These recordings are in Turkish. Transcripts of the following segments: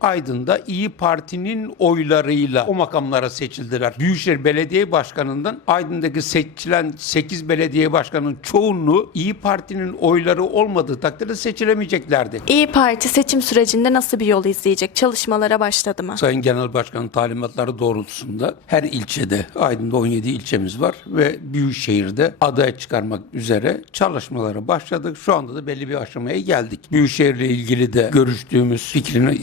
Aydın'da İyi Parti'nin oylarıyla o makamlara seçildiler. Büyükşehir Belediye Başkanı'ndan Aydın'daki seçilen 8 belediye başkanının çoğunluğu İyi Parti'nin oyları olmadığı takdirde seçilemeyeceklerdi. İyi Parti seçim sürecinde nasıl bir yol izleyecek? Çalışmalara başladı mı? Sayın Genel Başkan'ın talimatları doğrultusunda her ilçede, Aydın'da 17 ilçemiz var ve Büyükşehir'de aday çıkarmak üzere çalışmalara başladık. Şu anda da belli bir aşamaya geldik. Büyükşehir'le ilgili de görüştüğümüz, fikrini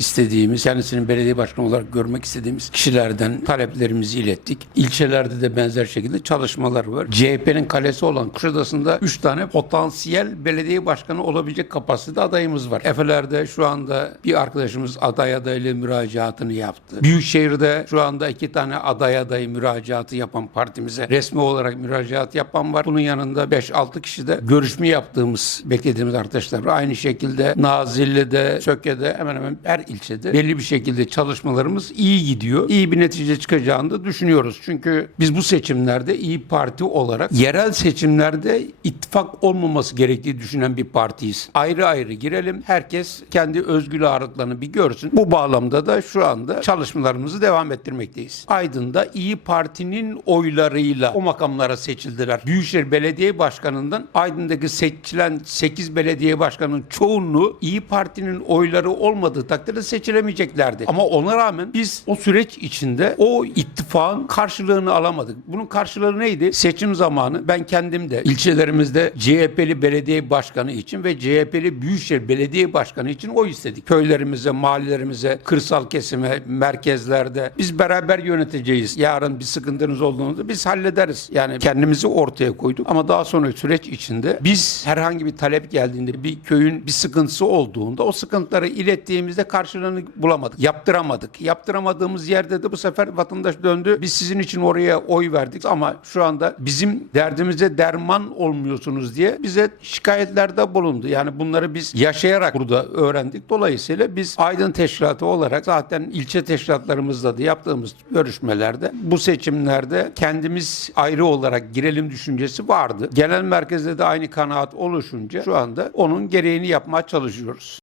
istediğimiz, kendisinin belediye başkanı olarak görmek istediğimiz kişilerden taleplerimizi ilettik. İlçelerde de benzer şekilde çalışmalar var. CHP'nin kalesi olan Kuşadası'nda 3 tane potansiyel belediye başkanı olabilecek kapasitede adayımız var. Efeler'de şu anda bir arkadaşımız aday adaylı müracaatını yaptı. Büyükşehir'de şu anda iki tane aday adayı müracaatı yapan partimize resmi olarak müracaat yapan var. Bunun yanında 5-6 kişi de görüşme yaptığımız, beklediğimiz arkadaşlar var. Aynı şekilde Nazilli'de, Söke'de hemen hemen her ilçede belli bir şekilde çalışmalarımız iyi gidiyor. İyi bir netice çıkacağını da düşünüyoruz. Çünkü biz bu seçimlerde iyi Parti olarak yerel seçimlerde ittifak olmaması gerektiği düşünen bir partiyiz. Ayrı ayrı girelim. Herkes kendi özgür ağırlıklarını bir görsün. Bu bağlamda da şu anda çalışmalarımızı devam ettirmekteyiz. Aydın'da İyi Parti'nin oylarıyla o makamlara seçildiler. Büyükşehir Belediye Başkanı'ndan Aydın'daki seçilen 8 belediye başkanının çoğunluğu İyi Parti'nin oyları olmadığı takdirde seçilemeyeceklerdi. Ama ona rağmen biz o süreç içinde o ittifakın karşılığını alamadık. Bunun karşılığı neydi? Seçim zamanı ben kendim de ilçelerimizde CHP'li belediye başkanı için ve CHP'li Büyükşehir Belediye Başkanı için oy istedik. Köylerimize, mahallelerimize, kırsal kesime, merkezlerde biz beraber yöneteceğiz. Yarın bir sıkıntınız olduğunda biz hallederiz. Yani kendimizi ortaya koyduk ama daha sonra süreç içinde biz herhangi bir talep geldiğinde bir köyün bir sıkıntısı olduğunda o sıkıntıları ilettiğimizde karşılığını bulamadık. Yaptıramadık. Yaptıramadığımız yerde de bu sefer vatandaş döndü. Biz sizin için oraya oy verdik ama şu anda bizim derdimize derman olmuyorsunuz diye bize şikayetlerde bulundu. Yani bunları biz yaşayarak burada öğrendik. Dolayısıyla biz Aydın Teşkilatı olarak zaten ilçe teşkilatlarımızla da yaptığımız görüşmelerde bu seçimlerde kendimiz ayrı olarak girelim düşüncesi vardı. Genel merkezde de aynı kanaat oluşunca şu anda onun gereğini yapmaya çalışıyoruz.